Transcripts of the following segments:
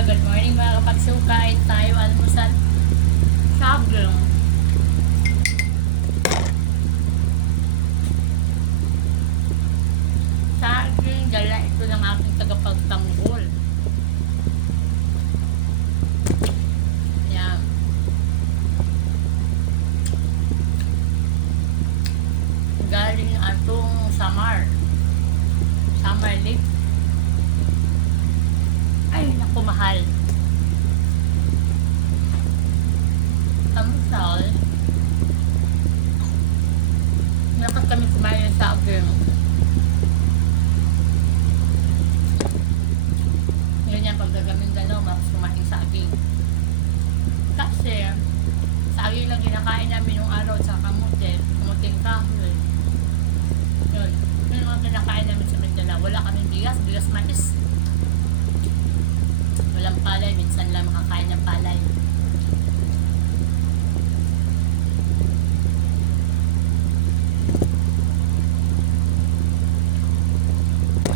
good morning mga kapagsukay. Tayo almusal. Saging. Saging, dala ito ng aking tagapagtanggol. Yan. Galing atong Samar. Samar Lake. Ay, naku, mahal. Kamusal. Nakat kami kumain sa aging. Yun yan, pag gagamin gano'n, mas kumain sa aging. Kasi, sa aging lang kinakain namin yung araw sa kamutin, kamuting kahoy. Yun. Yun mga kinakain namin sa Mindanao. Wala kaming bigas, bigas mais. Walang palay, minsan lang makakain ng palay.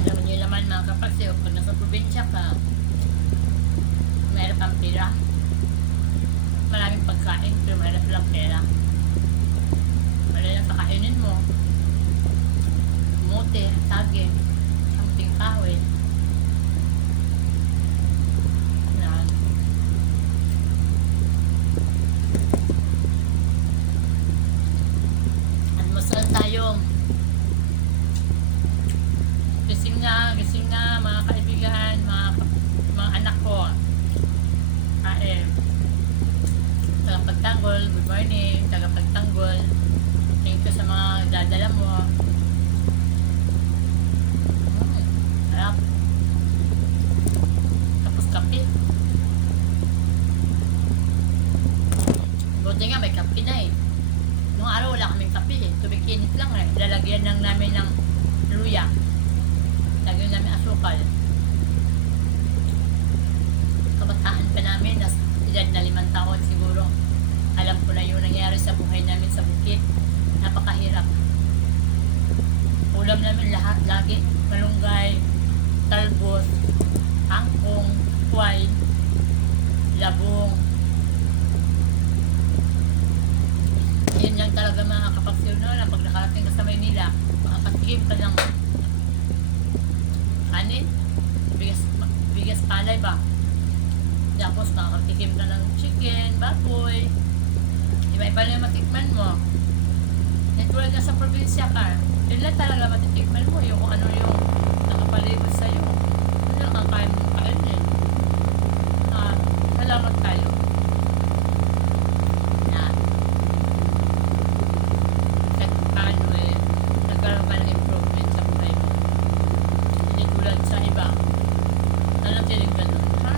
Alam niyo naman mga kapatid, pag nasa probinsya ka, mayroon kang pera. Maraming pagkain, pero mayroon lang pera. Wala lang kakainin mo. Mote, tage, something kahoy. Yan. Almusal tayo. Gising na, gising na mga kaibigan, mga, mga anak ko. Kain. Tagapagtanggol, good morning, tagapagtanggol. Thank you sa mga dadala mo. Mm, sarap. Tapos kape. Buti nga may kape na eh. Nung araw wala kaming kape eh. Tubig init lang eh. Lalagyan lang namin ng luya. Asukal. Kabataan pa namin, nas edad na limang taon siguro. Alam ko na yung nangyari sa buhay namin sa bukit. Napakahirap. Ulam namin lahat, lagi. Malunggay, talbos, angkong, kway, labong. Yun lang talaga mga kapagsiyo na pag nakarating ka sa Maynila, makakatigim ka ng kanin, bigas, bigas palay ba? Tapos makakatikim ka ng chicken, baboy. Iba-iba na yung matikman mo. Eh, tulad nga sa probinsya ka, yun lang talaga matitikman mo yung kung ano yung nakapalibot sa'yo. Yun lang ang kaya mong kainin. Ah, salamat kayo. Yan. Kahit paano eh, nagkaroon ka ng improvement sa buhay mo. Hindi tulad sa iba. Nanatiling ganun, ha?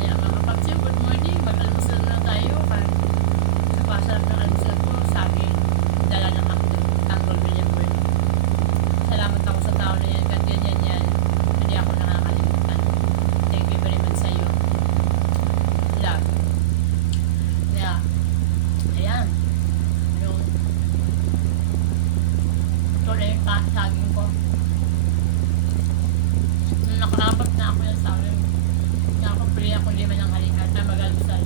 Kaya mga kapatid, good morning. Mag-almusal na tayo. Para sa pasarap ng almusal ko, sabi, dala ng Uncle Uncle William Bird. Salamat ako sa tao na yan. Kahit ganyan yan, hindi ako nakakalimutan. Thank you very much sa iyo. Love. Yeah. Ayan. Yung ito na yung saging ko. Nung nakaapat na ako yung saging, nakapapili ako lima ng halikan na mag-almusal.